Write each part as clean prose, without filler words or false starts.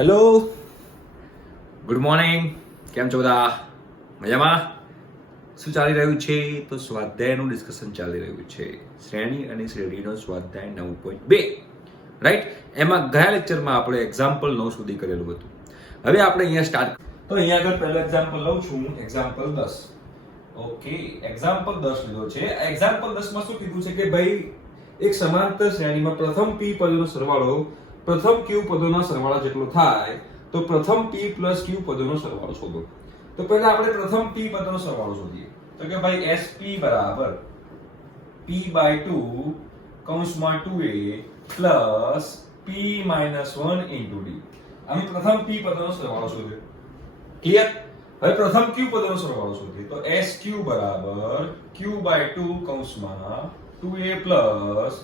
Hello, good morning. કેમ છો બધા? મજામાં? શું ચાલી રહ્યું છે? તો સ્વાધ્યાયનું ડિસ્કશન ચાલી રહ્યું છે. શ્રેણી અને શ્રેણીનો સ્વાધ્યાય 9.2, રાઈટ? એમાં ગયા લેક્ચરમાં આપણે એક્ઝામ્પલ 9 સુધી કરેલું હતું. હવે આપણે અહીંયા સ્ટાર્ટ. તો અહીંયા આગળ પહેલો એક્ઝામ્પલ લઉં છું, એક્ઝામ્પલ 10. ઓકે, એક્ઝામ્પલ 10 લીધો છે. એક્ઝામ્પલ 10 માં શું કીધું છે કે ભાઈ એક સમાંતર શ્રેણીમાં પ્રથમ p પદોનો સરવાળો પ્રથમ q પદોના સરવાળા જેટલો થાય તો પ્રથમ p + q પદોનો સરવાળો શોધો. તો પહેલા આપણે પ્રથમ p પદોનો સરવાળો શોધીએ. તો કે ભાઈ sp બરાબર p/2 કૌંસમાં 2a પ્લસ p - 1 * d. આમ પ્રથમ p પદોનો સરવાળો શોધ્યો. ક્લિયર? હવે પ્રથમ q પદોનો સરવાળો શોધીએ. તો sq બરાબર q/2 કૌંસમાં 2a plus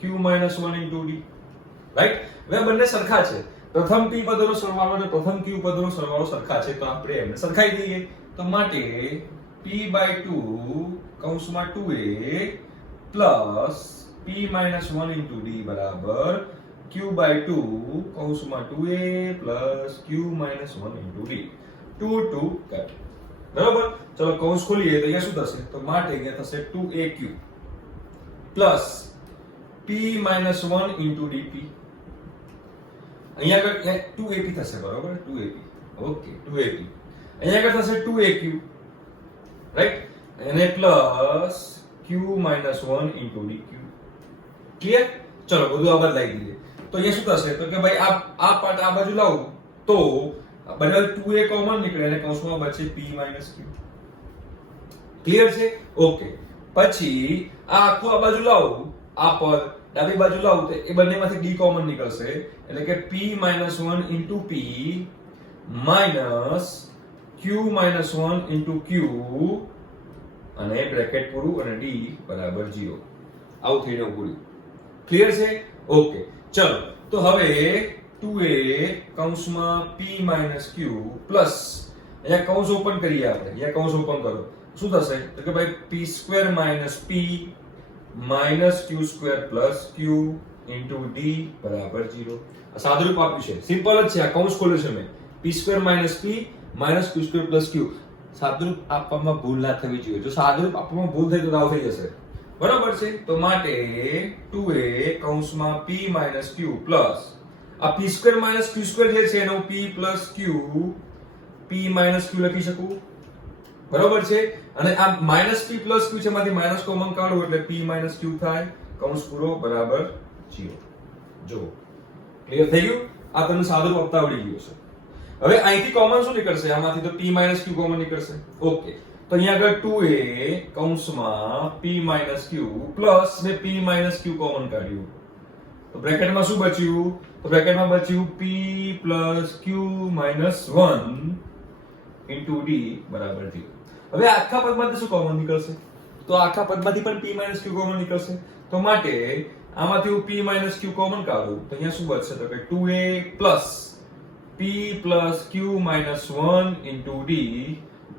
q - 1 * d. Right? હવે બંને સરખા છે. પ્રથમ p પદોનો સરવાળો અને પ્રથમ q પદોનો સરવાળો સરખા છે, તો આપણે એમને સરખાઈ દઈએ. તો માટે p/2 કૌંસમાં 2a પ્લસ p - 1 * d બરાબર q/2 કૌંસમાં 2a plus q - 1 * d. 2 2 cut. બરાબર? ચલો કૌંસ ખોલીએ તો અહીંયા શું થશે? તો માટે અહીંયા થશે 2aq પ્લસ p - 1 * dp. અહીંયા આગળ 2ap થશે, બરાબર? 2ap. Okay, 2ap. અહીંયા આગળ થશે 2aq, રાઈટ? અને પ્લસ q - 1 * dq. ક્લિયર? ચલો બધું આ બદલાઈ દઈએ. તો અહીંયા શું થશે? તો કે ભાઈ આ પાર્ટ આ બાજુ લાવું તો બંને 2a કોમન નીકળે અને કૌંસમાં બચે p - q. ક્લિયર છે? ઓકે. પછી આ આખું આ બાજુ લાવું, આ પદ ડાબી બાજુ લાવું તો એ બંનેમાંથી d કોમન નીકળશે, એટલે કે p - 1 * p minus q - 1 * q અને બ્રેકેટ પૂરું અને d બરાબર 0. આવું થઈને ઉભું. ક્લિયર છે? ઓકે. ચલો તો હવે 2a કૌંસમાં p - q પ્લસ અહીંયા કૌંસ ઓપન કરીએ આપણે. અહીંયા કૌંસ ઓપન કરો. શું થશે? તો કે ભાઈ p² - p minus q² plus q into d બરાબર 0. આ સાદુરૂપ આપ્યું છે. સિમ્પલ જ છે. આ કૌંસ ખોલ્યું છે મેં. p² - p minus q² plus q. સાદુરૂપ આપવામાં ભૂલ ના થવી જોઈએ. જો સાદુરૂપ આપવામાં ભૂલ થઈ તો દાવ થઈ જશે. બરાબર છે? તો માટે 2a કૌંસમાં p - q પ્લસ આ p² - q² જે છે એનો p plus q p - q લખી શકું. બરાબર છે? અને આ -p પ્લસ q છે, એમાંથી માઈનસ કોમન કાઢું એટલે p - q થાય. કૌંસ પૂરો બરાબર 0. જો ક્લિયર થઈ ગયું? આ તમને સાદુરૂપ આપતા આવડી ગયું છે. હવે અહીંથી કોમન શું નીકળશે? આમાંથી તો p - q કોમન નીકળશે. ઓકે. તો અહીંયા આગળ 2a કૌંસમાં p - q પ્લસ મે p - q કોમન કાઢ્યું. તો બ્રેકેટમાં શું બચ્યું? તો બ્રેકેટમાં બચ્યું p પ્લસ q - 1 * d બરાબર 0. હવે આખા પદમાંથી શું કોમન નીકળશે? તો આખા પદમાંથી પણ p - q કોમન નીકળશે. તો માટે આમાંથી હું p - q કોમન કાઢું તો અહીંયા શું બચશે? તો કે 2a plus p plus q - 1 * d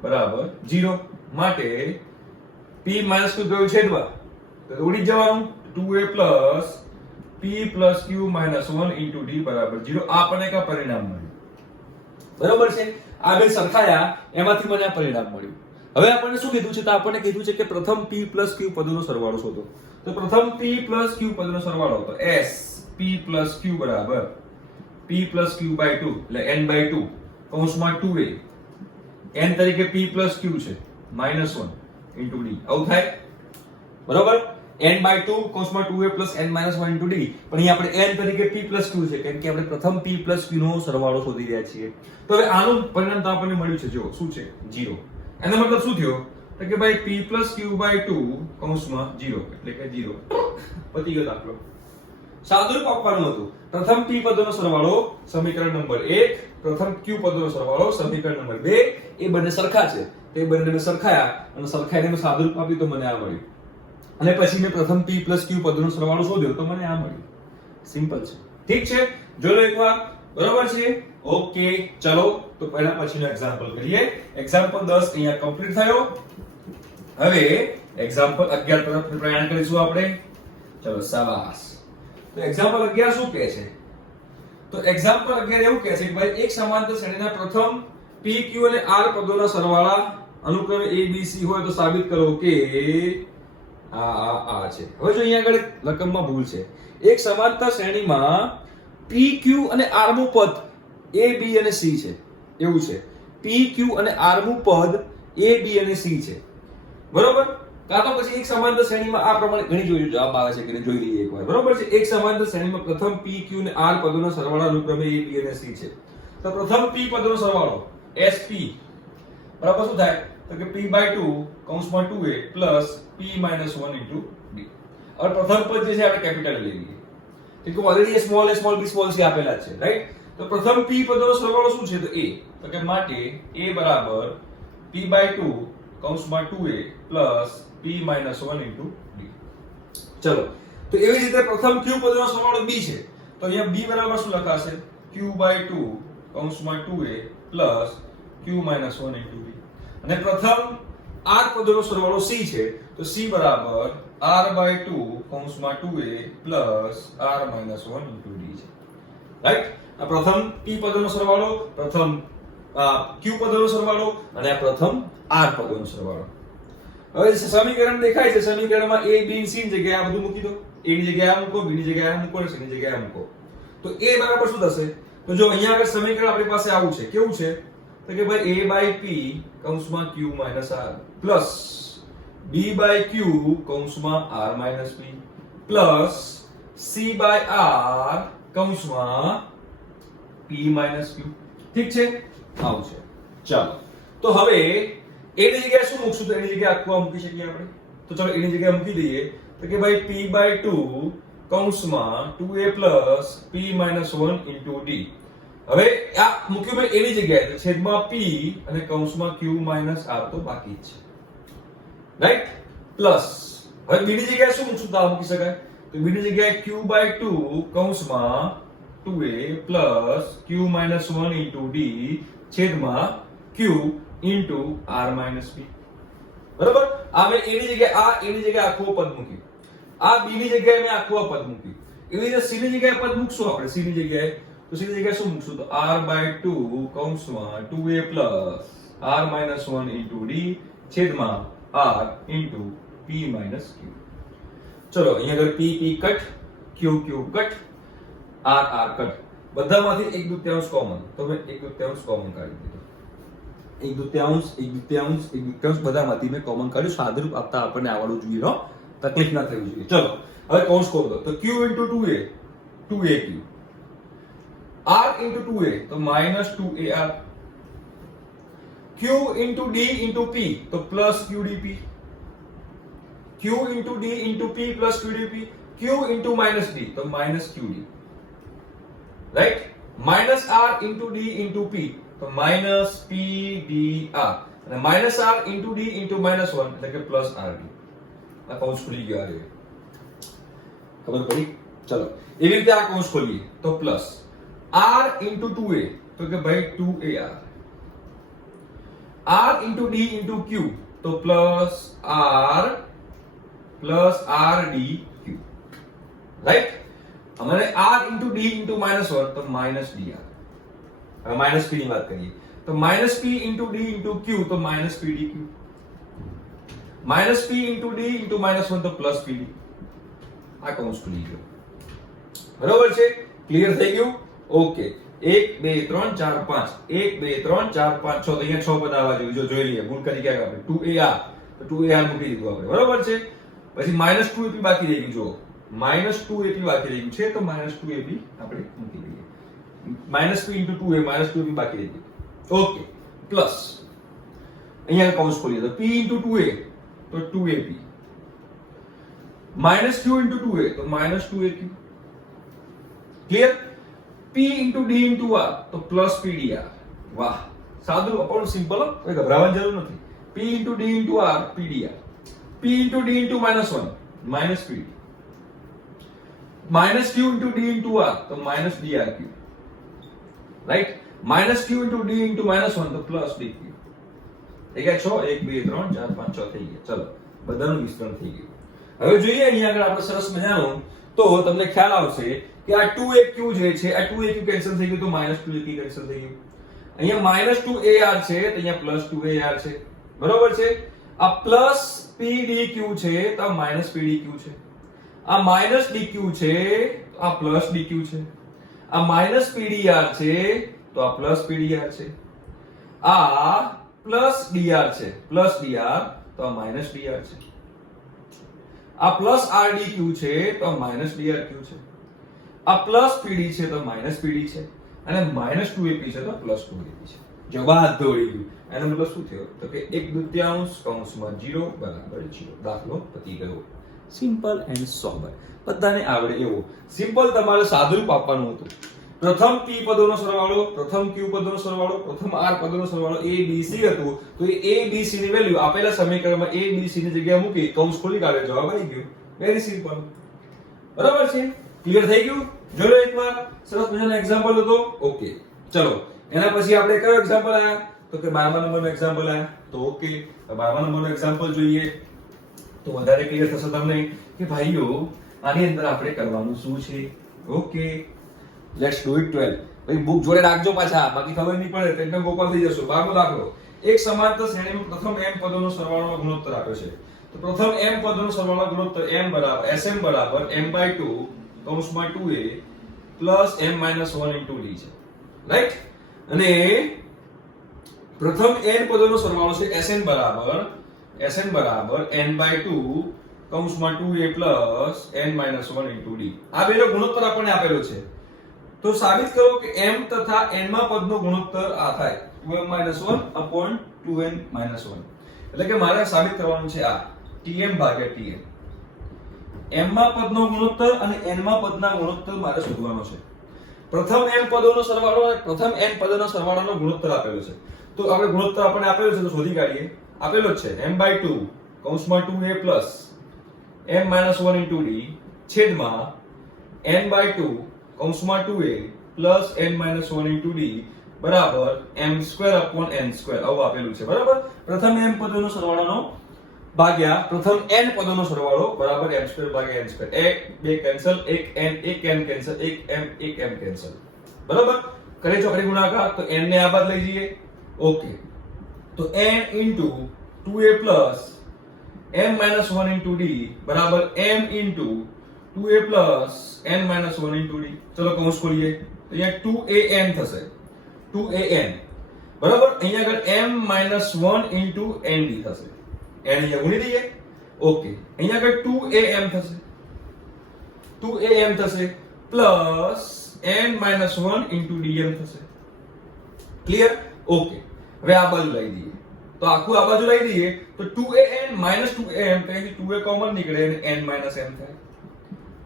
બરાબર 0. માટે p - q ગયું છેદમાં તો ઉડી જવાનું. 2a plus p plus q - 1 * d બરાબર 0. આપણને કા પરિણામ મળ્યું? બરાબર છે? આ બે સરખાયા એમાંથી મને આ પરિણામ મળ્યું. હવે આપણને શું કીધું છે? તો આપણને કીધું છે કે પ્રથમ p + q પદોનો સરવાળો શોધો. તો પ્રથમ p + q પદોનો સરવાળો તો s p + q બરાબર p + q/2 એટલે n/2 કૌંસમાં 2a n તરીકે p + q છે -1 * d. આવું થાય. બરાબર? n/2 કૌંસમાં 2a + n - 1 * d. પણ અહીં આપણે n તરીકે p + q છે, કેમ કે આપણે પ્રથમ p + q નો સરવાળો શોધી રહ્યા છીએ. તો હવે આનું પરિણામ તો આપણને મળ્યું છે. જો શું છે? 0. એનો મતલબ શું થયો? તો કે ભાઈ p + q/2 કૌંસમાં 0 એટલે કે 0. પતી ગયો દાખલો. સાદુરૂપ આપવાનું હતું. પ્રથમ p પદોનો સરવાળો સમીકરણ નંબર 1, પ્રથમ q પદોનો સરવાળો સમીકરણ નંબર 2. એ બંને સરખા છે. તે બંનેને સરખાયા અને સરખાઈને મેં સાદુરૂપ આપ્યું તો મને આ મળ્યું. અને પછી મેં પ્રથમ p + q પદોનો સરવાળો શોધ્યો તો મને આ મળ્યું. સિમ્પલ છે. ઠીક છે? જો લો એકવાર. બરાબર છે? ઓકે. ચલો તો પહેલા પછીનો એક્ઝામ્પલ કરીએ. એક્ઝામ્પલ 10 અહીંયા કમ્પ્લીટ થયો. હવે એક્ઝામ્પલ 11 તરફ પ્રયાણ કરીશું આપણે. ચલો શાબાશ. તો એક્ઝામ્પલ 11 શું કહે છે? તો તો એક્ઝામ્પલ 11 એવું કહે છે કે ભાઈ એક સમાંતર શ્રેણીના પ્રથમ p q અને r પદોના સરવાળા અનુક્રમે a b c હોય તો સાબિત કરો કે આ છે. હવે જો અહીંયા આગળ રકમમાં ભૂલ છે. એક સમાંતર શ્રેણીમાં p q અને r નું પદ a b અને c છે એવું છે. p q અને r નું પદ a b અને c છે બરોબર. કાં તો પછી એક સમાંતર શ્રેણીમાં આ પ્રમાણે ઘણી જોઈ જવાબ આવે છે કે જોઈ લઈએ એકવાર બરોબર છે. એક સમાંતર શ્રેણીમાં પ્રથમ p q અને r પદોના સરવાળા અનુક્રમે a b અને c છે. તો પ્રથમ p પદોનો સરવાળો sp બરાબર શું થાય તો કે p/2 કૌંસમાં 2a plus p - 1 into d. હવે પ્રથમ પદ જે છે આપણે કેપિટલ લઈ લઈએ કે already small a small b small c આપેલા છે રાઈટ. તો પ્રથમ p પદોનો સરવાળો શું છે તો a. તો કે માટે a બરાબર p/2 કૌંસમાં 2a plus p - 1 into d. ચલો તો એવી જ રીતે પ્રથમ q પદોનો સરવાળો b છે તો અહીંયા b બરાબર શું લખાશે q/2 કૌંસમાં 2a plus q - 1 into d. અને પ્રથમ r પદોનો સરવાળો c છે તો c બરાબર r/2 કૌંસમાં 2a plus r - 1 into d છે રાઈટ. આ પ્રથમ p પદોનો સરવાળો, પ્રથમ q પદોનો સરવાળો અને આ પ્રથમ r પદોનો સરવાળો. હવે સમીકરણ દેખાય છે સમીકરણમાં a b c ની જગ્યાએ આ બધું મૂકી દો. a ની જગ્યાએ આ મૂકો, b ની જગ્યાએ આ મૂકો અને c ની જગ્યાએ આ મૂકો. તો a બરાબર શું થશે તો જો અહીંયા આગળ સમીકરણ આપણી પાસે આવું છે કેવું છે તો કે ભાઈ a/p કૌંસમાં q - r પ્લસ b/q કૌંસમાં r - p પ્લસ c/r કૌંસમાં p - q. ઠીક છે આવું છે. ચાલો તો હવે a ની જગ્યાએ શું મૂકશું તો એની જગ્યાએ આખું આ મૂકી શકીએ આપણે. તો ચલો a ની જગ્યાએ મૂકી દઈએ તો કે ભાઈ p/2 કૌંસમાં 2a plus p - 1 into d. હવે આ મૂક્યું મેં a ની જગ્યાએ તો છેદમાં p અને કૌંસમાં q - r તો બાકી જ છે રાઈટ. પ્લસ હવે b ની જગ્યાએ શું મૂકશું તો આ મૂકી શકાય તો b ની જગ્યાએ q/2 કૌંસમાં 2a plus q - 1 into d છેદમાં q into r - p બરાબર. આ મેં a ની જગ્યાએ આ a ની જગ્યાએ આખું પદ મૂક્યું, આ b ની જગ્યાએ મેં આખું પદ મૂક્યું. એવી રીતે c ની જગ્યાએ પદ મૂકશું આપણે. c ની જગ્યાએ તો c ની જગ્યાએ શું મૂકશું તો r/2 કૌંસમાં 2a plus r - 1 into d છેદમાં r into p - q. ચલો અહીંયા આગળ p cut, q cut, r cut. બધામાંથી 1/2 કોમન તો મેં 1/2 કોમન કાઢી દીધું. 1/2 બધામાંથી મેં કોમન કાઢ્યું. સાદુરૂપ આપતા આપણને આવડવું જોઈએ હો, તકલીફ ના થવી જોઈએ. ચલો હવે કૌંસ ખોલ દો તો q into 2a 2aq r into 2a તો -2ar q into d into p તો plus qdp q into d into p plus qdp q into minus d તો minus qd right minus r into d into p તો minus pdr અને minus r into d into minus 1 એટલે કે plus rd. આ કૌંસ ખુલી ગયો આ ખબર પડી. ચલો એવી રીતે આ કૌંસ ખોલીએ તો પ્લસ r into 2a તો કે ભાઈ 2ar r into d into q તો plus r rdq રાઈટ. અમારે r into d into -1 તો minus dr. હવે માઈનસ p ની વાત કરીએ તો minus p into d into q તો minus pdq minus p into d into -1 તો plus pd. આ કૌંસ ખુલી ગયો બરાબર છે. ક્લિયર થઈ ગયું. ઓકે 1 2 3 4 5 1 2 3 4 5 6 તો અહીંયા 6 પદ આવવા જોઈએ. જો જોઈ લઈએ ભૂલ કરી ગયા આપણે 2ar તો 2ar મૂકી દીધું આપણે બરાબર છે. પછી -2ap બાકી રહી ગયું. જો -2ap બાકી રહી ગયું છે તો -2ap આપણે મૂકી દઈએ. -p into 2a -2ap બાકી રહી ગયું. ઓકે પ્લસ અહીંયા કૌંસ ખોલીએ તો p into 2a તો 2ap -q into 2a તો -2aq. Clear. p into d into r તો plus pdr. વાહ સાદું પણ સિમ્પલ હો, કોઈ ગભરાવાની જરૂર નથી. p into d into r pdr p into d into -1 minus pd minus q into d into r તો minus drq right. minus q into d into -1 તો plus dq. થઈ ગયા 6 1 2 3 4 5 6 થઈ ગયા. ચલો બધાનું વિસ્તરણ થઈ ગયું. હવે જોઈએ અહીંયા આગળ આપણે સરસ મજાનું તો તમને ખ્યાલ આવશે કે આ 2aq જે છે આ 2aq કેન્સલ થઈ ગયું તો -2aq કેન્સલ થઈ ગયું. અહીંયા -2ar છે તો અહીંયા +2ar છે. બરોબર છે. આ +pdq છે તો આ -pdq છે. આ -dq છે તો આ +dq છે. આ -pdr છે તો આ +pdr છે. આ +dr છે +dr તો આ -dr છે. આ +rdq છે તો આ -drq છે. આ +pd છે તો -pd છે અને -2ap છે તો +2ap છે. જવાબ દોડી ગયું. એનો મતલબ શું થયો તો કે 1/2 કૌંસમાં 0 બરાબર 0. દાખલો પતી ગયો. Simple and sober. બધાને આવડે એવો સિમ્પલ તમારે સાદું રૂપ આપવાનું હતું. પ્રથમ p પદોનો સરવાળો, પ્રથમ q પદોનો સરવાળો, પ્રથમ r પદોનો સરવાળો a b c હતું. તો એ a b c ની વેલ્યુ આપેલા સમીકરણમાં a b c ની જગ્યાએ મૂકી કૌંસ ખોલી કાઢ્યો જવાબ આવી ગયો. Very simple. બરાબર છે? ક્લિયર થઈ ગયું? જોઈ લો એકવાર. સરસ મજાનો એક્ઝામ્પલ હતો. ઓકે. ચલો એના પછી આપણે કયો એક્ઝામ્પલ આયા તો કે 12મા નંબરનો એક્ઝામ્પલ આયા. તો ઓકે 12મા નંબરનો એક્ઝામ્પલ જોઈએ તો વધારે ક્લિયર થશે તમને કે ભાઈઓ આની અંદર આપણે કરવાનું શું છે. Okay let's do it 12. ભાઈ બુક જોડે રાખજો પાછા, બાકી ખબર નહીં પડે તો એકદમ ગોપાલ થઈ જશો. 12મો દાખલો. એક સમાંતર શ્રેણીમાં પ્રથમ m પદોનો સરવાળોનો ગુણોત્તર આપ્યો છે. તો પ્રથમ m પદોનો સરવાળો ગુણોત્તર m બરાબર sm બરાબર m/2 કૌંસમાં 2a plus m - 1 into d છે. રાઈટ? અને પ્રથમ n પદોનો સરવાળો છે sn બરાબર n/2 કૌંસમાં 2a plus n - 1 into d. આ બેનો ગુણોત્તર આપણને આપેલો છે. તો સાબિત કરો કે m તથા n માં પદનો ગુણોત્તર આ થાય 2m - 1 upon 2n - 1. એટલે કે મારે સાબિત કરવાનું છે આ tm ભાગ્યા tn. m માં પદનો ગુણોત્તર અને n માં પદના ગુણોત્તર મારે શોધવાનો છે. પ્રથમ m પદોનો સરવાળો અને પ્રથમ n પદોના સરવાળાનો ગુણોત્તર આપેલો છે. તો આપણે ગુણોત્તર આપણને આપેલો છે તો શોધી કાઢીએ. આપેલો જ છે m/2 કૌંસમાં 2a plus m - 1 into d છેદમાં n/2 કૌંસમાં 2a plus n - 1 into d બરાબર m² upon n². આવું આપેલું છે. બરાબર? પ્રથમ m પદોનો સરવાળાનો ભાગ્યા પ્રથમ n પદોનો સરવાળો બરાબર m² ભાગ્યા n². એક બે કેન્સલ, એક n કેન્સલ, એક m કેન્સલ. બરાબર? કરે ચોકડી ગુણાકાર તો n ને આ બાદ લઈ જઈએ. ઓકે તો n into 2a plus m - 1 into d બરાબર m into 2a plus n - 1 into d. ચલો કૌંસ ખોલીએ તો અહીંયા 2an થશે. 2an બરાબર? અહીંયા આગળ m - 1 into nd થશે. n અહીંયા ગુણી દઈએ. ઓકે અહીંયા આગળ 2am થશે. 2am થશે પ્લસ n - 1 into dm થશે. ક્લિયર? ઓકે હવે આ બાજુ લઈ દઈએ તો આખું આ બાજુ લઈ દઈએ તો 2an - 2am તો અહીંથી 2a કોમન નીકળે અને n - m થાય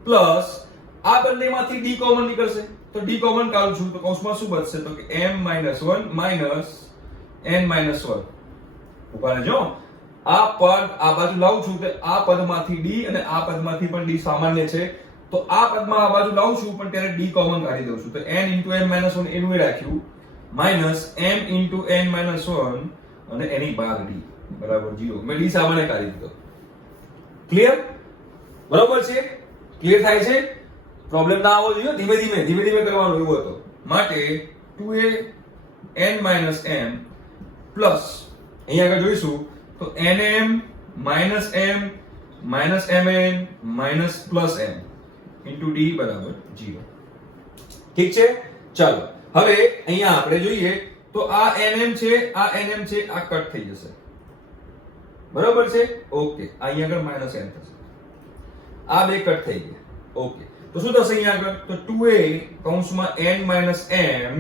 પ્લસ આ બંનેમાંથી d કોમન નીકળશે તો d કોમન કાઢું છું તો કૌંસમાં શું બચશે તો કે m - 1 minus n - 1. ઉભા રહેજો. આ પદ આ બાજુ લાવું છું તો આ પદમાંથી d અને આ પદમાંથી પણ d સામાન્ય છે તો આ પદમાં આ બાજુ લાવું છું પણ ત્યારે d કોમન કાઢી દઉં છું તો n into n - 1 એનું રાખ્યું minus m into n - 1 અને એની બાદ d બરાબર 0. મેં d સામાન્ય કાઢી દીધો. ક્લિયર? બરાબર છે? ક્લિયર થાય છે? પ્રોબ્લેમ ના આવવો જોઈએ. ધીમે ધીમે કરવાનું એવું હતો માટે 2a n - m પ્લસ અહીંયા આગળ જોઈશું તો nm minus m minus mn minus plus m into d બરાબર 0. ઠીક છે? ચાલો હવે અહીંયા આપણે જોઈએ તો આ nm છે આ કટ થઈ જશે. બરાબર છે? ઓકે અહીંયા આગળ માઈનસ n થશે. આ બે કટ થઈ ગયા. ઓકે તો શું થશે અહીંયા આગળ તો 2a કૌંસમાં n minus m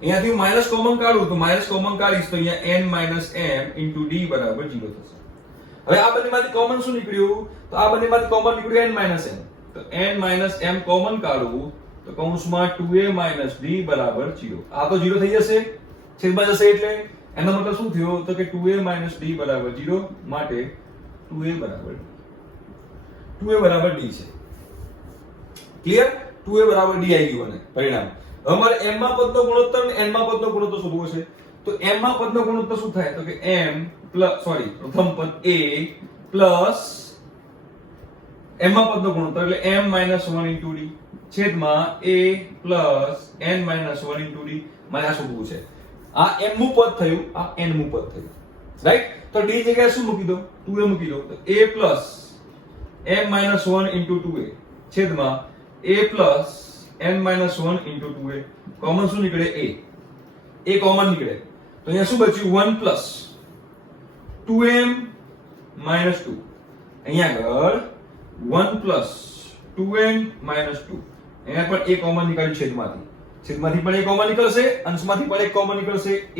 અહીંયાથી હું માઈનસ કોમન કાઢું તો માઈનસ કોમન કાઢીશ તો અહીંયા n minus m into d બરાબર 0 થશે. હવે આ બંનેમાંથી કોમન શું નીકળ્યું તો આ બંનેમાંથી કોમન નીકળ્યું n minus m તો n minus m કોમન કાઢું તો કૌંસમાં 2a minus d બરાબર 0. આ તો 0 થઈ જશે છેદમાં જશે એટલે એનો મતલબ શું થયો તો કે 2a minus d બરાબર 0 માટે 2a બરાબર d છે. ક્લિયર? 2a બરાબર d આવી ગયું અને પરિણામ. હવે મારે m માં પદનો ગુણોત્તર અને n માં પદનો ગુણોત્તર શોધવો છે તો m માં પદનો ગુણોત્તર શું થાય તો કે m પ્લસ પ્રથમ પદ a પ્લસ m માં પદનો ગુણોત્તર એટલે m - 1 into d છેદમાં a plus n minus 1 into d. મારે આ શોધવું છે. આ m મું પદ થયું, આ n મું પદ થયું, રાઈટ? તો d જગ્યાએ શું મૂકી દો? 2a મૂકી દો. તો a plus m minus 1 into 2a છેદમાં a plus n minus 1 into 2a. Common શું નીકળે? a કોમન નીકળે. તો અહીંયા શું બચ્યું? 1 પ્લસ 2m માઇનસ 2. અહીંયા આગળ 1 પ્લસ 2m માઇનસ 2. અહીંયા પણ a કોમન નીકળ્યું છેદમાંથી. છેદમાંથી પણ a કોમન નીકળશે, અંશમાંથી પણ a કોમન નીકળશે. a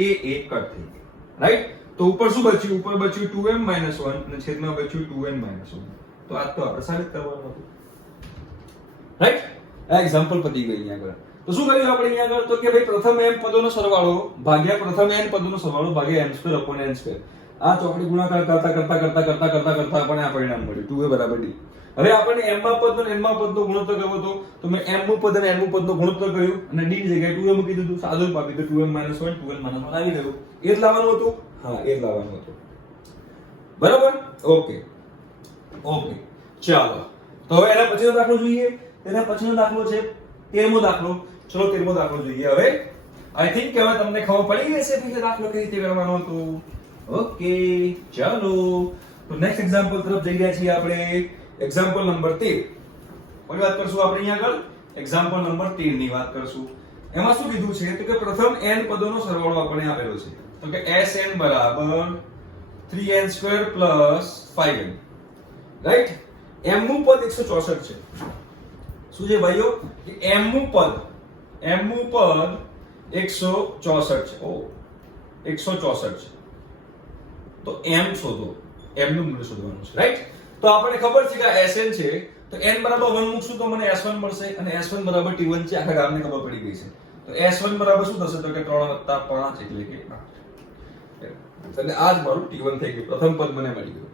કટ થઈ ગઈ, રાઈટ? તો ઉપર શું બચ્યું? ઉપર બચ્યું 2m માઇનસ 1 અને છેદમાં બચ્યું 2n માઇનસ 1. તો આ તો આપણે સાબિત કરવાનું હતું, રાઈટ? આ એક્ઝામ્પલ પતી ગઈ અહીંયા આગળ. તો શું કર્યું આપણે અહીંયા આગળ? તો કે ભાઈ પ્રથમ m પદોનો સરવાળો ભાગ્યા પ્રથમ n પદોનો સરવાળો ભાગ્યા m² upon n². આ ચોકડી ગુણાકાર કરતા આપણને આ પરિણામ મળ્યું 2a બરાબર d. હવે આપણને m માં પદ અને n માં પદનો ગુણોત્તર કરવો હતો, તો મેં m નું પદ અને n નું પદનો ગુણોત્તર કર્યું અને d ની જગ્યાએ 2a મૂકી દીધું. સાદું પાપી તો 2m - 1 2n - 1 આવી ગયું. એ જ લાવવાનું હતું. હા, એ જ લાવવાનું હતું. બરાબર? ઓકે. ચાલો. તો હવે એના પછીનો દાખલો જોઈએ. એના પછીનો દાખલો છે 13મો દાખલો. ચલો 13મો દાખલો જોઈએ. હવે આઈ થિંક કે હવે તમને ખબર પડી ગઈ હશે કે દાખલો કઈ રીતે કરવાનો હતો. ઓકે, ચાલો. તો નેક્સ્ટ એક્ઝામ્પલ તરફ જઈ રહ્યા છીએ આપણે. Example number 13. કોની વાત કરશું આપણે અહીંયા આગળ? એક્ઝામ્પલ નંબર 13 ની વાત કરશું. એમાં શું કીધું છે? તો કે પ્રથમ n પદોનો સરવાળો આપણને આપેલો છે. તો કે sn બરાબર 3n² + 5n, રાઈટ? m નું પદ 164 છે. શું છે ભાઈઓ? કે m નું પદ 164 છે. ઓ 164 છે. તો m શોધો. m નું મૂલ્ય શોધવાનું છે, રાઈટ? તો આપણને ખબર છે કે આ sn છે, તો n બરાબર 1 મૂકશું તો મને s1 મળશે અને s1 બરાબર t1 છે. આખા ગામને ખબર પડી ગઈ છે. તો s1 બરાબર શું થશે? તો કે 3 + 5 એટલે કે 8. એટલે આ જ મારું t1 થઈ ગયું. પ્રથમ પદ મને મળી ગયું.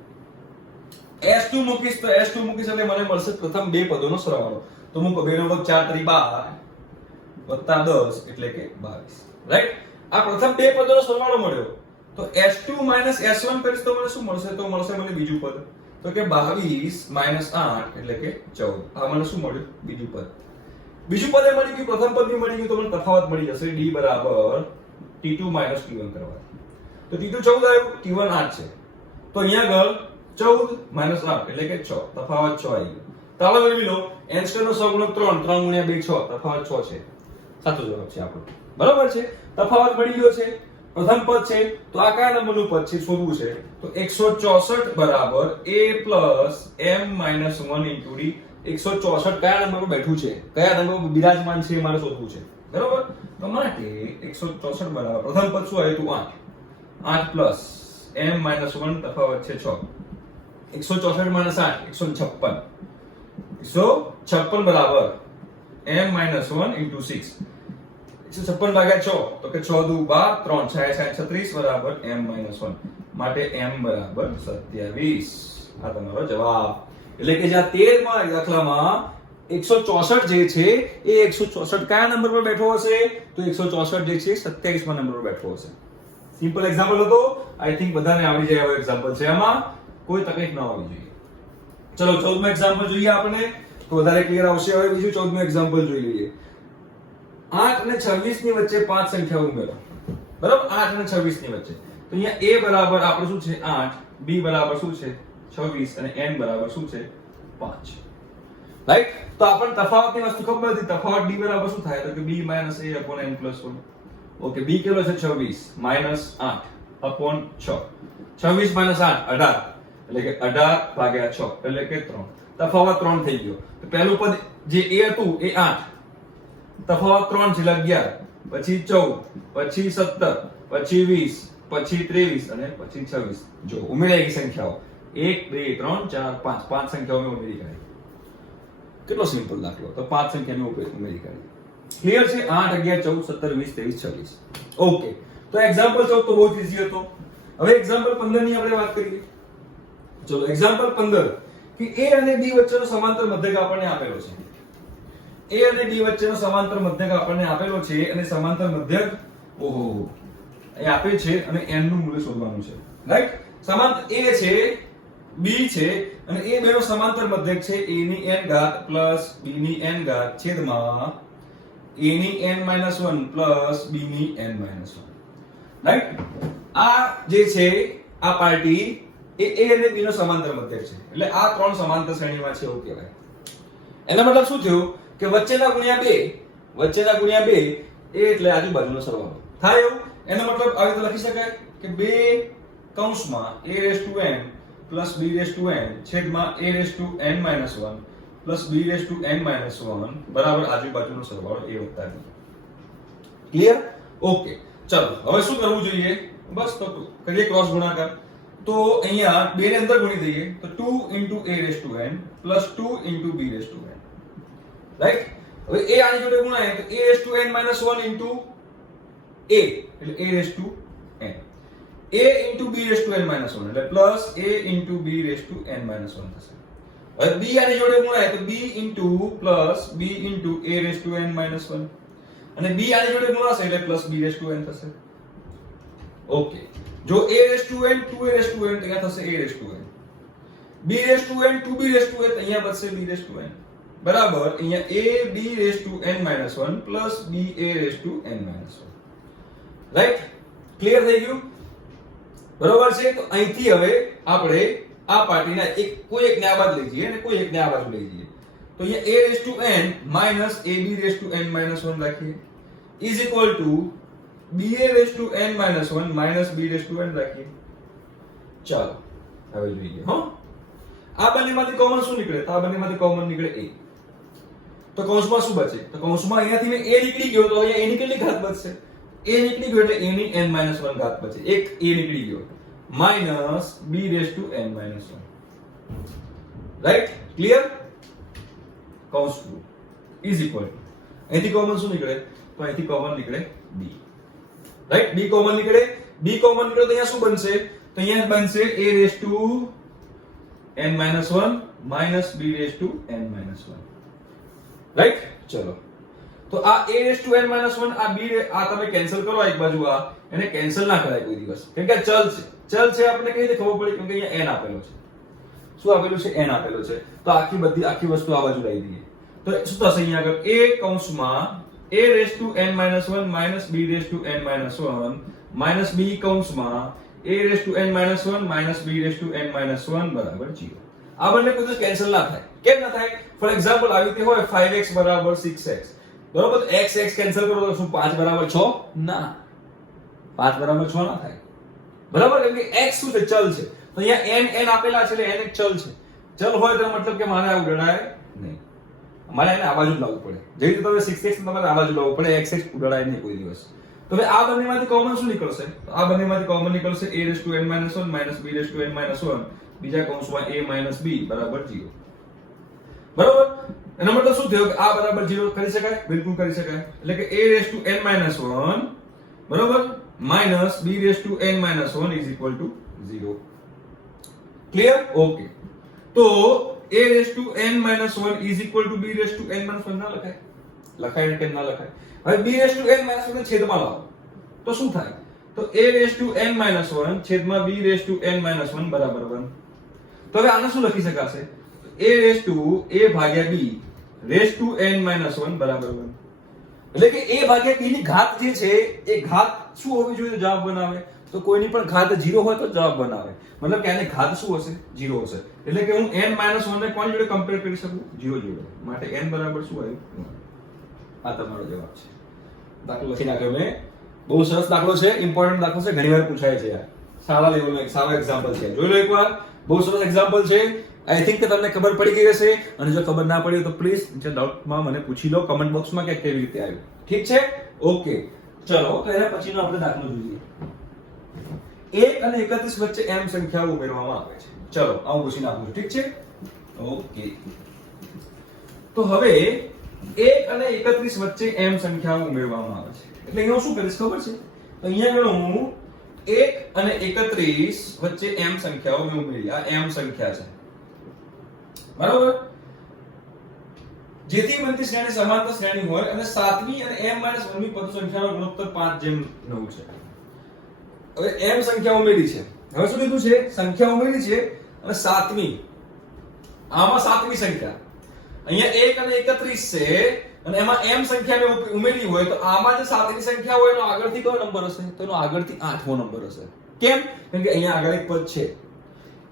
s2 મૂકીશ તો s2 મૂકીશ એટલે મને મળશે પ્રથમ બે પદોનો સરવાળો. તો મૂકો 2 નો વર્ગ 4 × 12 + 10 એટલે કે 22, રાઈટ? આ પ્રથમ બે પદોનો સરવાળો મળ્યો. તો s2 - s1 કરીશ તો મને શું મળશે? તો મળશે મને બીજું પદ. તો કે 22 - 8 એટલે કે 14. આ મને શું મળ્યું? બીજું પદ. બીજું પદ એ મળી ગયું, પ્રથમ પદ બી મળી ગયું. તો મને તફાવત મળી જશે d બરાબર t2 - t1 કરવાથી. તો t2 14 આવ્યું, t1 8 છે. તો અહીંયા આગળ 14 - 8 એટલે કે 6. તફાવત 6 આવી ગયો. ચાલો મેળવી લો. n² નો સહગુણક 3 3 × 2 6. તફાવત 6 છે. સાચો જવાબ છે આપણો. બરાબર છે? તફાવત મળી ગયો છે. પ્રથમ પદ છે, તો આ કયા નંબરનું પદ છે શોધવું છે. તો 164 બરાબર a + m - 1 ઇન્ટુ d. 164 કયા નંબર પર બેઠું છે, કયા નંબર પર બિરાજમાન છે, મારે શોધવું છે. બરાબર? તો માટે 164 બરાબર પ્રથમ પદ શું આવ્યું? 8 પ્લસ m - 1 તફાવત છે 6. 164 - 8 156. 156 બરાબર m - 1 ઇન્ટુ 6. 156 ભાગ્યા 6 તો કે 6 દુ 12 3 6 36 બરાબર m - 1. માટે m બરાબર 27. આ તમારો જવાબ. એટલે કે જ્યાં 13 માં દાખલામાં 164 જે છે એ 164 કયા નંબર પર બેઠો હશે? તો 164 જે છે 27 માં નંબર પર બેઠો હશે. સિમ્પલ એક્ઝામ્પલ હતો. આઈ થિંક બધાને આવડી જાય એવો એક્ઝામ્પલ છે. આમાં કોઈ તકલીફ ન હોવી જોઈએ. ચલો 14મો એક્ઝામ્પલ જોઈએ આપણે તો વધારે ક્લિયર આવશે. હવે બીજું 14મું એક્ઝામ્પલ જોઈ લઈએ. 8 અને 26 ની વચ્ચે 5 સંખ્યાઓ ઉમેરો. બરાબર? 8 અને 26 ની વચ્ચે. તો અહીંયા a બરાબર આપણે શું છે? 8, b બરાબર શું છે? 26 અને n બરાબર શું છે? 5. રાઈટ? તો આપણને તફાવતની વસ્તુ ખબર હતી. તફાવત d બરાબર શું થાય? તો કે b - a upon n + 1. Okay, b કેટલો છે? 26 - 8 upon 6. 26 - 8 18 એટલે કે 18 ભાગ્યા 6 એટલે કે 3. તફાવત 3 થઈ ગયો. તો પહેલું પદ જે a હતું એ 8, તફાવત 3 છે 11, પછી 14, પછી 17, પછી 20, પછી 23 અને પછી 26. જો ઉમેરાઈ ગઈ સંખ્યાઓ 1 2 3 4 5 પાંચ સંખ્યાઓ ઉમેરી કાઢી. કેટલો સિમ્પલ દાખલો. તો પાંચ સંખ્યાને ઉમેરી કાઢી. ક્લિયર છે? 8 11 14 17 20 23 26. ઓકે. તો એક્ઝામ્પલ 14 તો બહુ જ ઈઝી હતો. હવે એક્ઝામ્પલ 15 ની આપણે વાત કરીએ. ચલો એક્ઝામ્પલ 15 કે a અને b વચ્ચેનો સમાંતર મધ્યક આપણને આપેલો છે. a અને b વચ્ચેનો સમાંતર મધ્યક આપણને આપેલો છે અને સમાંતર મધ્યક ઓહો એ આપે છે અને n નું મૂલ્ય શોધવાનું છે. રાઈટ? સમાંતર a છે b છે અને એ બેનો સમાંતર મધ્યક છે a ની n ઘાત પ્લસ b ની n ઘાત છેદમાં a ની n minus 1 પ્લસ b ની n minus 1. રાઈટ? આ જે છે આ પાર્ટી એ a અને b નો સમાંતર મધ્યક છે. એટલે આ ત્રણ સમાંતર શ્રેણીમાં છે એવું કહેવાય. એનો મતલબ શું થયું કે વચ્ચેના ગુણ્યા 2 એ એટલે આજુબાજુનો સરવાળો થાય એવું. એનો મતલબ આવી રીતે લખી શકાય કે 2 કૌંસમાં a n plus b n છેદમાં a n minus 1 plus b n minus 1 બરાબર આજુબાજુનો સરવાળો a વત્તા b. ક્લિયર? ઓકે. ચલો હવે શું કરવું જોઈએ? બસ તો કરીએ ક્રોસ ગુણાકાર. તો અહીંયા 2 ને અંદર ગુણી દઈએ તો 2 a n plus 2 b n. Right? હવે a આની જોડે ગુણાય તો a n minus 1 into a એટલે a n. a into b n minus 1 એટલે plus a into b n minus 1 થશે. હવે b આની જોડે ગુણાય તો b into plus b into a n minus 1 અને b આની જોડે ગુણાશે એટલે પ્લસ b n થશે. ઓકે. જો a n 2a n તો અહીંયા થશે a n. b n 2b n તો અહીંયા બચશે b n. બરાબર અહીંયા a b n minus 1 plus b a n minus 1. Right? Clear થઈ ગયું? બરોબર છે. તો અહીંથી હવે આપણે આ પાર્ટીના કોઈ એકને આ બાજુ લઈ જઈએ અને કોઈ એકને આ બાજુ લઈ જઈએ. તો અહીંયા a n minus ab n minus 1 રાખીએ is equal to ba n minus 1 minus b n રાખીએ. ચાલો હવે જોઈએ. હા, આ બંનેમાંથી કોમન શું નીકળે? તો આ બંનેમાંથી કોમન નીકળે a. તો કૌંસમાં શું બચે? તો કૌંસમાં અહીંયાથી મેં a નીકળી ગયો તો અહીંયા a ની કેટલી ઘાત બચશે? a નીકળી ગયો એટલે a ની n minus 1 ઘાત બચે. એક a નીકળી ગયો minus b n minus 1. Right? Clear? કૌંસ is equal to અહીંથી કોમન શું નીકળે? તો અહીંથી કોમન નીકળે b. રાઈટ? b કોમન નીકળે. b કોમન નીકળે તો અહીંયા શું બનશે? તો અહીંયા બનશે a n minus 1 minus b n minus 1. Right? ચલો તો આ a n minus 1 આ b આ તમે કેન્સલ કરો એક બાજુ આ એને કેન્સલ ના કરાય કોઈ દિવસ. કેમ કે ચલ છે આપણને કઈ રીતે ખબર પડી? કેમ કે અહીંયા n આપેલો છે. શું આપેલું છે? n આપેલો છે. તો આખી વસ્તુ આ બાજુ લઈ દઈએ તો શું થશે? અહીંયા આગળ a કૌંસમાં a n minus 1 minus b n minus 1 minus b કૌંસમાં a n minus 1 minus b n minus 1 બરાબર 0. આ બંને કોઈ દિવસ કેન્સલ ના થાય. કેમ ના થાય? ફોર એક્ઝામ્પલ આવી રીતે હોય 5x બરાબર 6x. બરોબર? તો x કેન્સલ કરો તો શું 5 બરાબર 6? ના, 5 બરાબર 6 ના થાય. બરાબર? કેમ કે x શું છે? ચલ છે. તો અહીંયા n આપેલા છે એટલે n એક ચલ છે. ચલ હોય તો મતલબ કે મારે આ ઉડાડાય નહીં. મારે એને આ બાજુ લાવવું પડે. જેવી રીતે તમે 6x તમારે આ બાજુ લાવવું પડે. x ઉડાડાય નહીં કોઈ દિવસ. તો હવે આ બંનેમાંથી કોમન શું નીકળશે? તો આ બંનેમાંથી કોમન નીકળશે a n minus 1 minus b n minus 1 બીજા કૌંસમાં a minus b બરાબર 0. બરાબર? એનો મતલબ શું થયો કે આ બરાબર 0 કરી શકાય? બિલકુલ કરી શકાય. એટલે કે a n minus 1 બરાબર minus b n minus 1 is equal to 0. Clear? Okay. તો a n minus 1 is equal to b n minus 1 ના લખાય? લખાય કે ના લખાય? હવે b n minus 1 છેદમાં લાવો તો શું થાય? તો a n minus 1 છેદમાં b n minus 1 બરાબર 1. તો હવે આને શું લખી શકાશે? a ભાગ્યા b n minus 1 બરાબર 1. એટલે કે a ભાગ્યા b ની ઘાત જે છે એ ઘાત શું હોવી જોઈએ જવાબ બનાવે? તો કોઈની પણ ઘાત 0 હોય તો જવાબ બનાવે. મતલબ કે આની ઘાત શું હશે? 0 હશે. એટલે કે હું n minus 1 ને કોની જોડે કમ્પેર કરી શકું? 0 જોડે. માટે n બરાબર શું આવ્યું? આ તમારો જવાબ છે. દાખલો લખી નાખ્યો મેં. બહુ સરસ દાખલો છે, ઇમ્પોર્ટન્ટ દાખલો છે, ઘણીવાર પૂછાય છે યાર. સારા લેવલનો એક સારો એક્ઝામ્પલ છે. જોઈ લો એકવાર. બહુ સરસ એક્ઝામ્પલ છે. આઈ થિંક કે તમને ખબર પડી ગઈ હશે અને જો ખબર ના પડી તો પ્લીઝ નીચે ડાઉટમાં મને પૂછી લો કમેન્ટ બોક્સમાં કે કેવી રીતે આવ્યું. ઠીક છે? ઓકે. ચલો તો એના પછીનો આપણે દાખલો જોઈએ. 1 અને 31 વચ્ચે m સંખ્યાઓ ઉમેરવામાં આવે છે. ચલો આવું પૂછી નાખું. ઠીક છે? ઓકે. તો હવે 1 અને 31 વચ્ચે m સંખ્યાઓ ઉમેરવામાં આવે છે. એટલે અહીંયા શું કરીશ ખબર છે? તો અહીંયા આગળ હું 1 અને 31 વચ્ચે m સંખ્યાઓ મેં ઉમેરી. આ m સંખ્યા છે. બરાબર? જેથી બનતી શ્રેણી સમાંતર શ્રેણી હોય અને 7મી અને m 1મી પદ સંખ્યાનો ગુણોત્તર 5:9 છે. હવે m સંખ્યા ઉમેરી છે. હવે શું લીધું છે? સંખ્યા ઉમેરી છે અને સાતમી, આમાં સાતમી સંખ્યા, અહીંયા 1 અને 31 છે અને એમાં m સંખ્યા મેં ઉમેરી હોય તો આમાં જે સાતમી સંખ્યા હોય એનો આગળથી કયો નંબર હશે? તો એનો આગળથી 8મો નંબર હશે. કેમ? કેમ કે અહીંયા આગળ એક પદ છે.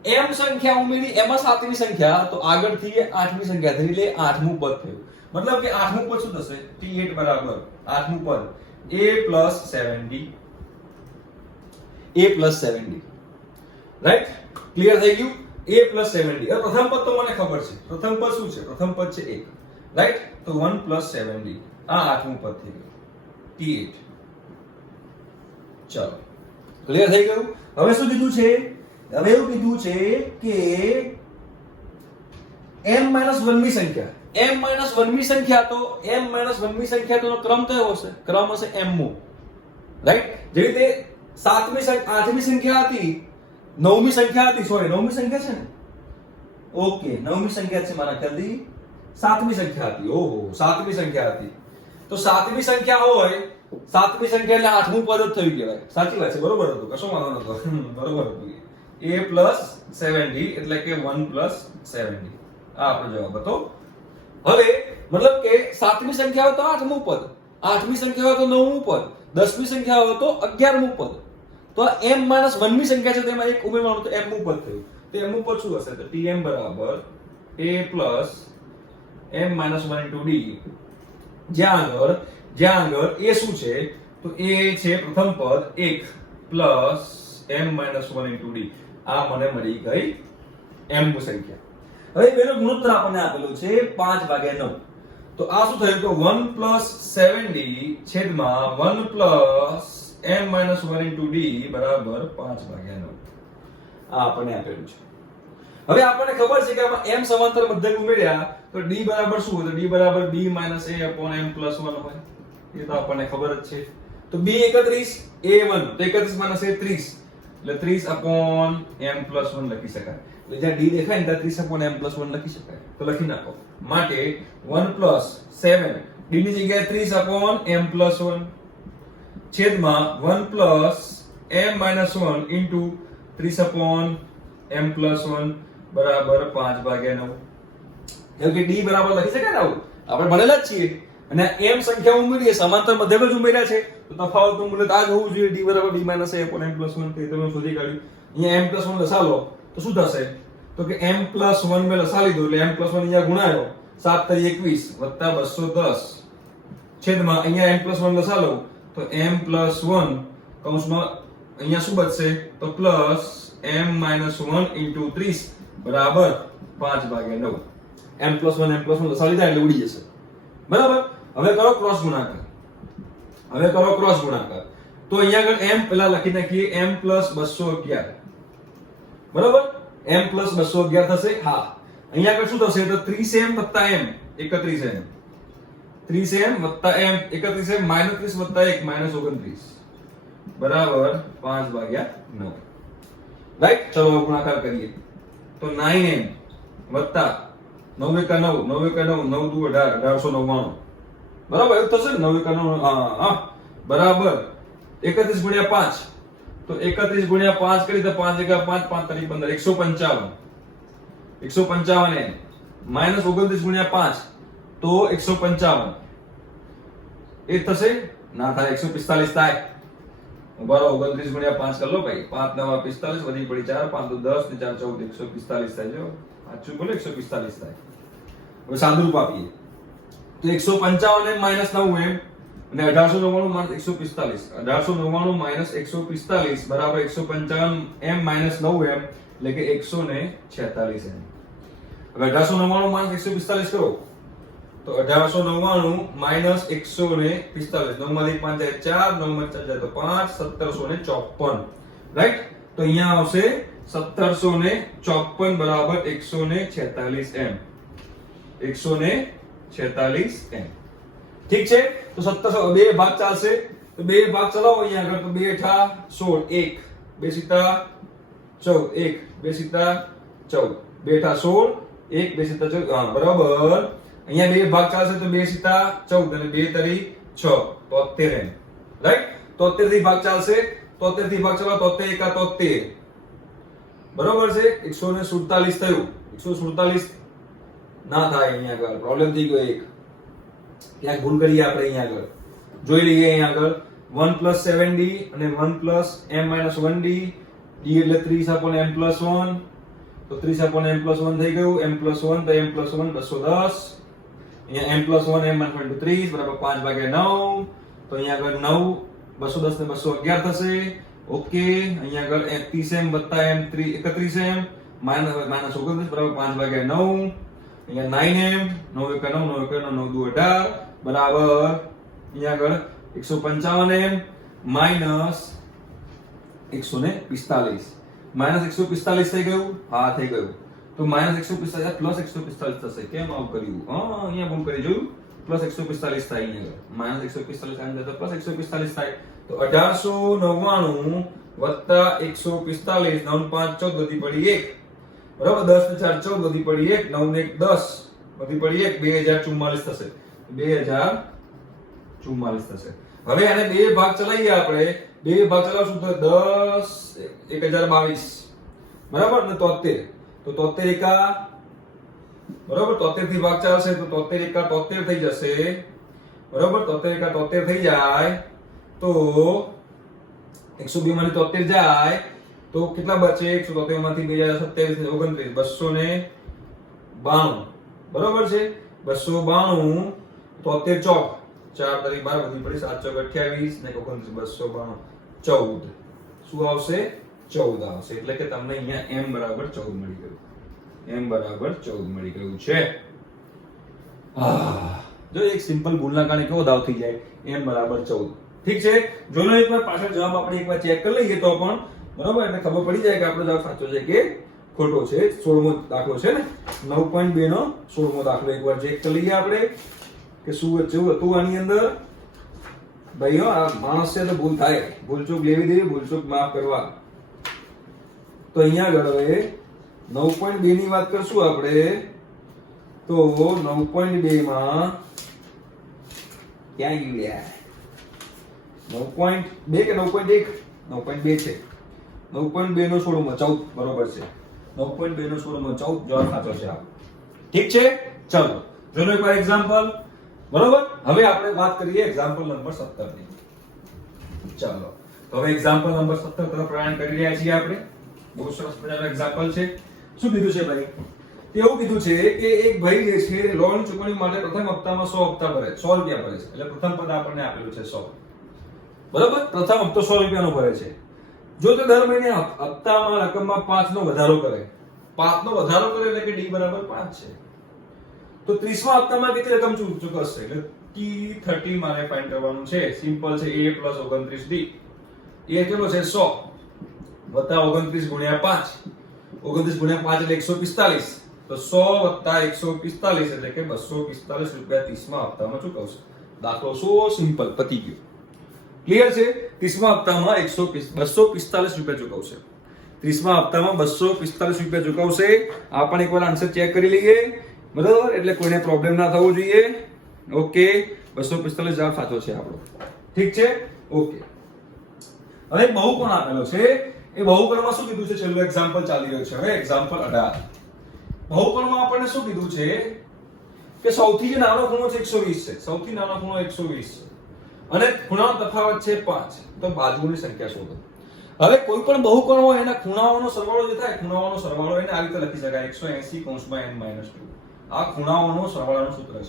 m સંખ્યા ઉમેરી એમાં સાતમી સંખ્યા તો આગળથી એ 8મી સંખ્યા થઈ એટલે 8મું પદ થયું. મતલબ કે 8મું પદ શું થશે? t8 બરાબર 8મું પદ a plus 7d, a plus 7d, right? Clear થઈ ગયું? a plus 7d. હવે પ્રથમ પદ તો મને ખબર છે. પ્રથમ પદ શું છે? પ્રથમ પદ છે 1, રાઈટ? તો 1 plus 7d, આ 8મું પદ થઈ ગયું t8. ચલો, ક્લિયર થઈ ગયું? હવે શું કીધું છે? હવે એવું કીધું છે કે m 1મી સંખ્યા, m 1મી સંખ્યા તો m 1મી સંખ્યા તો ક્રમ કયો હશે? ક્રમ હશે m મો, રાઈટ? જે રીતે 8મી સંખ્યા હતી, 9મી સંખ્યા હતી, સોરી 9મી સંખ્યા છે ને, ઓકે 9મી સંખ્યા છે મારા ખ્યાલથી 7મી સંખ્યા હતી. ઓહો 7મી સંખ્યા હતી. તો 7મી સંખ્યા હોય, 7મી સંખ્યા એટલે 8મું પદ જ થયું કહેવાય. સાચી વાત છે, બરોબર હતું, કશો વાંધો નતો, બરોબર હતું. a plus 7d એટલે કે 1 plus 7d, આ આપણો જવાબ હતો. હવે મતલબ કે 7મી સંખ્યા હોય તો 8મું પદ, 8મી સંખ્યા હોય તો 9મું પદ, 10મી સંખ્યા હોય તો 11મું પદ. તો આ m 1મી સંખ્યા છે તેમાં એક ઉમેરવાનું તો m મું પદ થયું. તો m મું પદ શું હશે? તો tm બરાબર a plus m 1 into d. જ્યાં આગળ a શું છે? તો a છે પ્રથમ પદ 1 plus m 1 into d. આ મને મળી ગઈ m ની સંખ્યા. હવે પેલો ગુણોત્તર આપણને આપેલો છે 5/9. તો આ શું થયું? તો 1 plus 7d છેદમાં 1 plus m 1 into d બરાબર 5/9. આ આપણને આપેલું છે. હવે આપણને ખબર છે કે આમાં m સમાંતર મધ્યક ઉમેર્યા તો d બરાબર શું હોય? તો d બરાબર b - a upon m plus 1 હોય. એ તો આપણને ખબર જ છે. તો b 31, a1 તો 31 - a 30 એટલે 30 upon m plus 1 લખી શકાય. એટલે જ્યાં d દેખાય ને ત્યાં 30 upon m plus 1 લખી શકાય. તો લખી નાખો. માટે 1 plus 7 d ની જગ્યાએ 30 upon m plus 1 છેદમાં 1 plus m minus 1 into 30 upon m plus 1 બરાબર 5/9. એટલે કે d બરાબર લખી શકાય ને આવું. આપણે ભણેલા જ છીએ. અને m સંખ્યા ઉમેરીએ સમાંતર મધ્યક જ ઉમેર્યા છે તો તફાવતનું મૂલ્ય તો આ જ હોવું જોઈએ. d બરાબર b minus a upon m plus 1 તે તમે શોધી કાઢ્યું. અહીંયા m plus 1 લસા લો તો શું થશે? તો કે m plus 1 મેં લસા લીધો એટલે m plus 1 અહીંયા ગુણાયો 7 * 21 + 210 છેદમાં અહીંયા m plus 1 લસા લો તો m plus 1 કૌંસમાં અહીંયા શું બચશે? તો પ્લસ m minus 1 into 30 બરાબર 5/9. m plus 1 લસા લીધા એટલે ઉડી જશે. બરાબર? હવે કરો ક્રોસ ગુણાકાર. તો અહીંયા આગળ m પેલા લખી નાખીએ m plus 211. બરાબર? m plus 211 થશે. હા. અહીંયા આગળ શું થશે? તો 30m + m 31m. 30m + m 31m -30 + 1 -29 બરાબર 5/9. રાઈટ? ચલો ગુણાકાર કરીએ. તો 9m વત્તા 9 * 9 9 * 9 9 * 2 = 1899. બરાબર? એવું થશે ને 9 * 9 હા બરાબર 31 × 5. તો 31 × 5 કરી તો 5 × 5 5 × 15 155 155 -29 × 5 તો 155 એ થશે ના થાય 145 થાય. બરાબર 29 × 5 કર લો ભાઈ 5 * 9 = 45 વધી પડી 4 5 * 10 ને 4 = 14 145 થાય. જો સાચું બોલે 145 થાય. હવે સાદુરૂપ આપીએ તો 155 ને -9m અને 1899 - 145 1899 - 145 બરાબર 155m - 9m એટલે કે 146m. હવે 1899 - 145 કરો તો 1899 - 145 9 માંથી 5 જાય 4 9 માંથી 4 જાય તો 5 1754. રાઈટ? તો અહીંયા આવશે 1754 બરાબર 146m 146m. ઠીક છે? તો 17 બે ભાગ ચાલશે તો બે ભાગ ચલાવો અહીંયા આગળ તો 2 * 8 = 16 1 2 * 14 1 2 * 14 2 * 16 1 2 * 14 હા બરાબર. અહીંયા બે ભાગ ચાલશે તો 2 * 14 અને 2 * 6 73m. રાઈટ? 73 થી ભાગ ચાલશે 73 થી ભાગ ચલાવો 73 * 1 = 73 બરોબર છે 147 થયું 147 ના થાય અહીંયા આગળ પ્રોબ્લેમ થઈ ગયો એક ક્યાંક ભૂલ કરીએ આપણે અહીંયા આગળ જોઈ લઈએ અહીંયા આગળ 1 + 7d અને 1 + m - 1d d એટલે 30/m + 1 તો 30/m + 1 થઈ ગયું m + 1 તો m + 1 210 અહીંયા m + 1 m = 30 બરાબર 5/9 તો અહીંયા આગળ 9 210 ને 211 થશે ઓકે અહીંયા આગળ 30m + m 31m -29 બરાબર 5/9 અહીંયા 9m 9 * 9 9 * 9 9 * 2 18 બરાબર અહીંયા આગળ 155m -145 -145 થઈ ગયું હા થઈ ગયું તો -145 + 145 થશે કેમ આવું કર્યું હા અહીંયા ભૂલ કરી જોયું +145 થાય અહીંયા -145 આની તો +145 થાય તો 1899 + 145 9 * 5 14 વધી પડી 1 બરાબર 10 ને 4 14 વધી પડી 1 9 ને 1 10 વધી પડી 1 2044 થશે 2044 થશે હવે આને બે ભાગ ચલાવીએ આપણે બે ભાગ ચલાવશું તો 10 1022 બરાબર ને 73 તો 73 એકા બરાબર 73 થી ભાગ ચાલશે તો 73 એકા 73 થઈ જશે બરાબર 73 એકા 73 થઈ જાય તો 102 માંથી 73 જાય તો કેટલા બચે 173 માંથી 2027 ને 29 292 બરાબર છે 292 73 ચોક 4 * 12 વધી પડી 7 ચોક 28 ને 29 292 14 શું આવશે 14 આવશે એટલે કે તમને અહીંયા m = 14 મળી ગયું m = 14 મળી ગયું છે જો એક સિમ્પલ ભૂલના કારણે કેવો દાવ થઈ જાય m = 14 ઠીક છે જોનો એકવાર પાછળ જવાબ આપણે એકવાર ચેક કરી લઈએ તો પણ બરાબર એટલે ખબર પડી જાય કે આપણો જવાબ સાચો છે કે ખોટો છે 16મો દાખલો છે ને 9.2 નો 16મો દાખલો એકવાર ચેક કરી લઈએ આપણે કે શું હતું આની અંદર ભાઈઓ આ માણસ છે તો ભૂલ થાય ભૂલચૂક લેવી દેવી ભૂલચૂક માફ કરવા તો અહીંયા આગળ હવે 9.2 ની વાત કરશું આપણે તો 9.2 માં ક્યાં ગયું યાર 9.2 કે 9.1 9.2 છે 9.2 નો 16મો 14 બરોબર છે 9.2 નો 16મો 14 જવાબ સાચો છે આ ઠીક છે ચલો જોનો એકવાર એક્ઝામ્પલ બરોબર હવે આપણે વાત કરીએ એક્ઝામ્પલ નંબર 17 ની ચાલો તો હવે એક્ઝામ્પલ નંબર 17 તરફ પ્રયાણ કરી રહ્યા છીએ આપણે બહુ સરસ મજાનું એક્ઝામ્પલ છે શું કીધું છે ભાઈ એવું કીધું છે કે એક ભાઈ જે છે લોન ચૂકવણી માટે પ્રથમ હપ્તામાં 100 હપ્તા ભરે 100 રૂપિયા ભરે છે એટલે પ્રથમ પદ આપણને આપેલું છે 100 બરોબર પ્રથમ હપ્તો 100 રૂપિયાનો ભરે છે જો તે દર મહિને હપ્તામાં રકમમાં 5 નો વધારો કરે 5 નો વધારો કરે એટલે કે d = 5 છે તો 30મા હપ્તામાં કેટલી રકમ ચૂકવશે એટલે T30 મારે ફાઇન્ડ કરવાનું છે સિમ્પલ છે a + 29d એ કેટલો છે 100 + 29 * 5 29 * 5 એટલે 145 તો 100 + 145 એટલે કે 245 રૂપિયા 30મા હપ્તામાં ચૂકવશે દાખલો સો સિમ્પલ પતી ગયો ક્લિયર છે 30મા હપ્તામાં 245 રૂપિયા ચૂકવશે 30મા હપ્તામાં 245 રૂપિયા ચૂકવશે આ પણ એકવાર આન્સર ચેક કરી લઈએ બરાબર એટલે કોઈને પ્રોબ્લેમ ના થવો જોઈએ ઓકે 245 જવાબ સાચો છે આપણો ઠીક છે ઓકે હવે બહુકોણ આપેલો છે એ બહુકોણમાં શું કીધું છે છેલ્લું એક્ઝામ્પલ ચાલી રહ્યો છે હવે એક્ઝામ્પલ 18 બહુકોણમાં આપણને શું કીધું છે કે સૌથી જે નાનો ખૂણો છે 120 છે સૌથી નાનો ખૂણો 120 છે અને ખૂણાનો તફાવત છે 5 તો બાજુઓની સંખ્યા શોધો હવે કોઈ પણ બહુકોણ હોય એના ખૂણાઓનો સરવાળો જે થાય ખૂણાઓનો સરવાળો એને આ રીતે લખી શકાય 180 / n - 2 આ ખૂણાઓનો સરવાળાનું સૂત્ર છે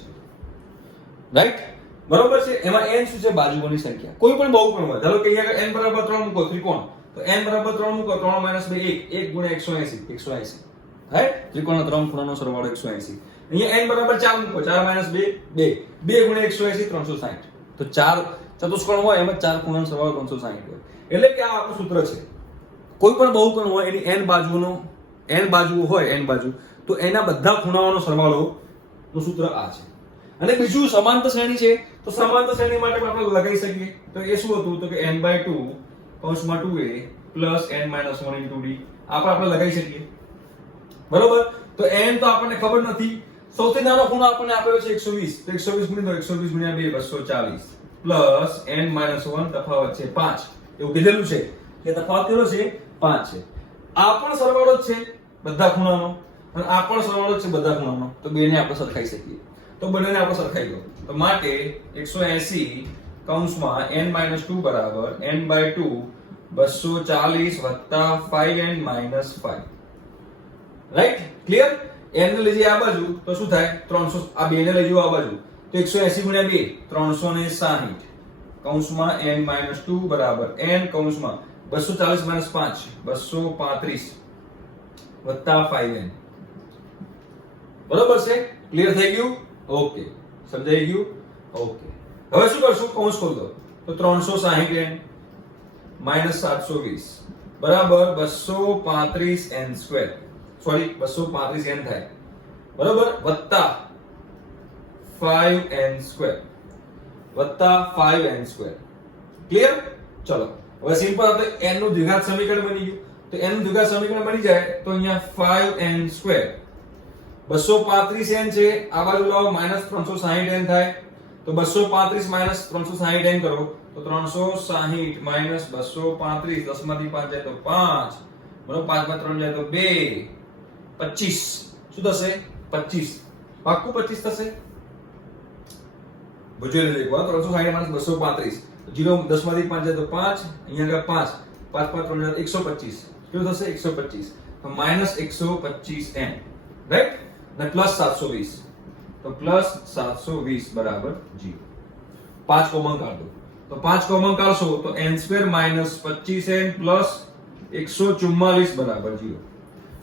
રાઈટ બરોબર છે એમાં n શું છે બાજુઓની સંખ્યા કોઈ પણ બહુકોણ હોય ધારો કે અહીંયા n = 3 મૂકો ત્રિકોણ તો n = 3 મૂકો 3 - 2 1 × 180 રાઈટ ત્રિકોણના 3 ખૂણાનો સરવાળો 180 અહીંયા n = 4 મૂકો 4 - 2 2 × 180 360 તો 4 ચતુષ્કોણ હોય એમાં 4 ખૂણાનો સરવાળો 360 હોય એટલે કે આ આપણું સૂત્ર છે કોઈ પણ બહુકોણ હોય એની n બાજુઓ હોય n બાજુ તો એના બધા ખૂણાઓનો સરવાળો નું સૂત્ર આ છે અને બીજું સમાંતર શ્રેણી છે તો સમાંતર શ્રેણી માટે આપણે લગાવી શકીએ તો એ શું હતું તો કે n/2 કૌંસમાં 2a + n - 1 * d આપણે લગાવી શકીએ બરોબર તો n તો આપણને ખબર નથી સૌથી નાનો ખૂણો આપણને આપ્યો છે 120 તો 120 ગુણ્યા 2 240 પ્લસ n - 1 તફાવત છે 5 એવું કીધેલું છે કે તફાવત કેટલો છે 5 છે આ પણ સરવાળો જ છે બધા ખૂણાનો અને આ પણ સરવાળો જ છે બધા ખૂણાનો, તો બેને આપણે સરખાઈ શકીએ. તો બંનેને આપણે સરખાઈ દો. તો માટે 180 કૌંસમાં n-2 બરાબર n/2 240 + 5n - 5. Right? Clear? n ને લઈ જઈએ આ બાજુ તો શું થાય? 300. આ બે ને લઈ જાઓ આ બાજુ તો 180 × 2 360 કૌંસમાં n-2 બરાબર n કૌંસમાં 240 - 5 235 + 5n. બરોબર છે? ક્લિયર થઈ ગયું? ઓકે, સમજાઈ ગયું? ઓકે. હવે શું કરશું? કૌંસ ખોલ દો. તો 360n - 720 બરાબર 235n². સોરી 235n થાય બરાબર વત્તા 5n² વત્તા 5n². ક્લિયર? ચલો હવે સિમ્પલ આપણે n નું દ્વિઘાત સમીકરણ બની ગયું. તો n નું દ્વિઘાત સમીકરણ બની જાય તો અહીંયા 5n² 235n છે આ બાજુ લાવો -360n થાય તો 235 - 360n કરો તો 360 - 235 10 માંથી 5 જાય તો 5 બરાબર 5 માં 3 જાય તો 2 25 શું થશે? 25. પાક્કું 25 થશે? ભૂજે લઈ એકવાર 360 - 235 0 10 માંથી 5 જાય તો 5 અહીંયા આગળ 5 5 5 3 જાય 125 શું થશે? 125. તો -125n રાઈટ અને +720 તો +720 બરાબર 0. 5 કોમન કાઢો તો 5 કોમન કાઢશો તો n² - 25n + 144 બરાબર 0.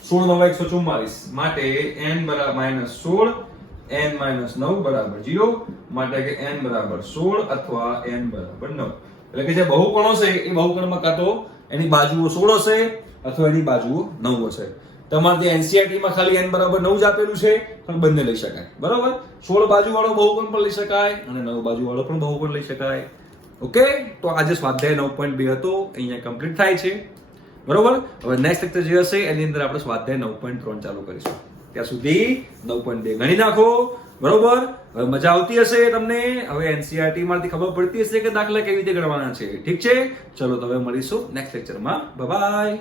16 × 144 માટે n બરાબર -16 n - 9 બરાબર 0 માટે કે n બરાબર 16 અથવા n બરાબર 9. એટલે કે જે બહુકોણો છે એ બહુકોણમાં કાં તો એની બાજુઓ 16 હશે અથવા એની બાજુઓ 9 હશે. તમારે જે NCERT માં ખાલી n બરાબર 9 જ આપેલું છે પણ બંને લઈ શકાય. બરાબર? 16 બાજુ વાળો બહુકોણ પણ લઈ શકાય અને 9 બાજુ વાળો પણ બહુકોણ લઈ શકાય. ઓકે, તો આજે સ્વાધ્યાય 9.2 હતો અહીંયા કમ્પ્લીટ થાય છે. બરોબર? હવે નેક્સ્ટ લેક્ચર જે હશે એની અંદર આપણે સ્વાધ્યાય 9.3 ચાલુ કરીશું. ત્યાં સુધી 9.2 ગણી નાખો. બરોબર? હવે મજા આવતી હશે તમને. હવે NCERT માંથી ખબર પડતી હશે કે દાખલા કેવી રીતે ગણવાના છે. ઠીક છે? ચલો તો હવે મળીશું નેક્સ્ટ લેક્ચરમાં. Bye bye.